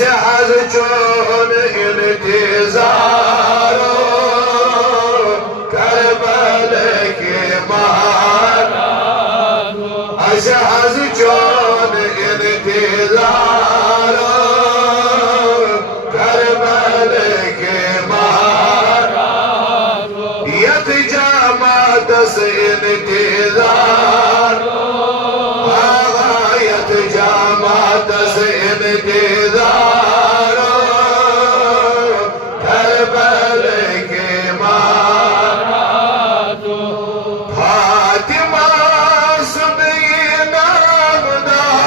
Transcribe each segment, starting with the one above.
از چون انتظار کربلا کے مہار از چون انتظار کربلا کے مہار یت جامعت سے انتظار یت جامعت سے انتظار کربلا کے مہار فاطمہ سنی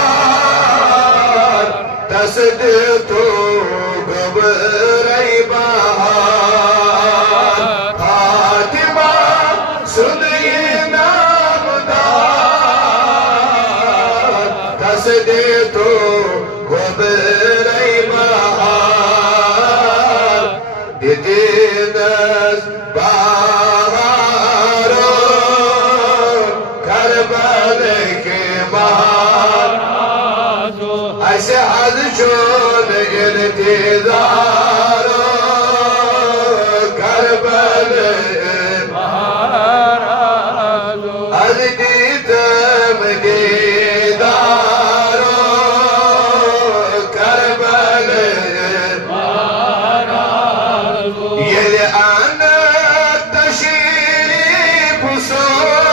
نامدار تصدیق تو گبرئی بہار فاطمہ سنی نامدار تصدیق تو گبرئی بہار دیدینس بہار کربلا کے مہار ایسے از چون انتظار کربلا مہار از دیدم دیدار کربلا مہار یل انا تشریف سون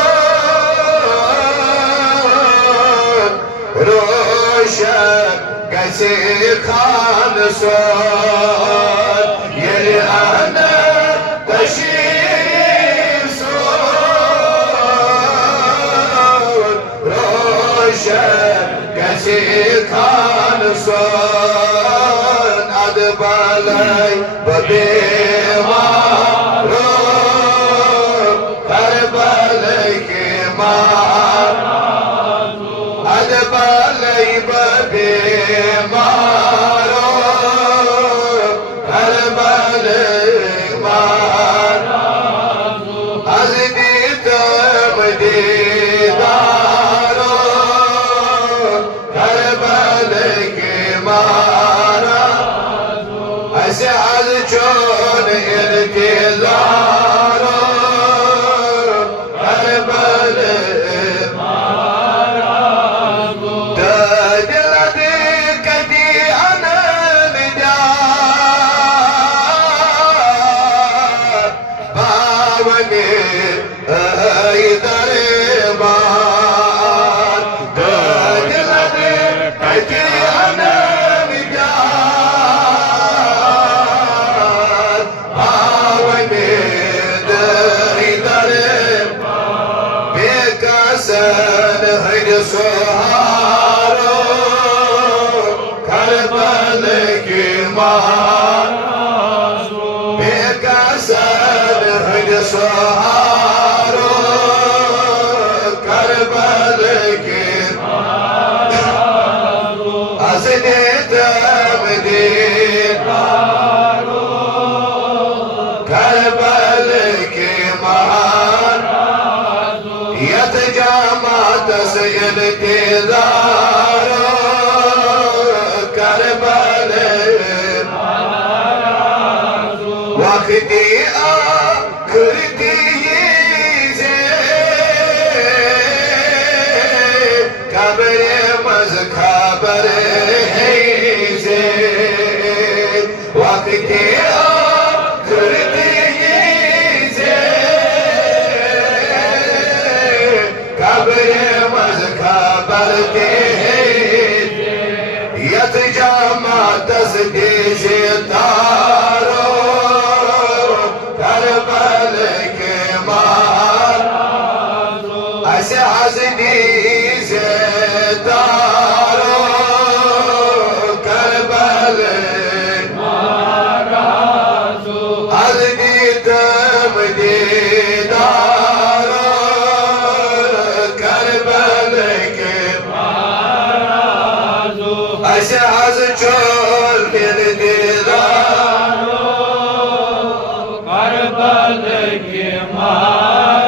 روشن گژھِ خان سون یل انا تشریف سون روشن گژھِ خان سون اد بالای بیمار کربلا کے مہار اد بالای بیمار کربلا مہار از دیدم دیدار کربلا کے مہار ایسے از چون انتظار کربلا مہار دل کدی انم دیار باونی ایدر بار دل کدی انم دیار باونی ایدر بے کسن ہر سہار کربلا کے مہار بے کسن ہر سہار کربلا کے مہار از دیدم دیدار کربلا کے مہار یت جامعت سے انتظار کربلا وقتی آخرتی سے قبر مز خبر ہے سے وقتی آخرتی سے قبر مز خبر کے یت جامعت سے تارو کربلا کے مہار ایسے حسنی سے تارو کربلا مہار از دیدم دیدار کربلا کے مہار ایسے از چون انتظار کربلا کے مہار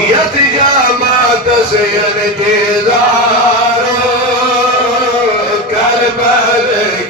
یت جامعت سے انتظار کربلا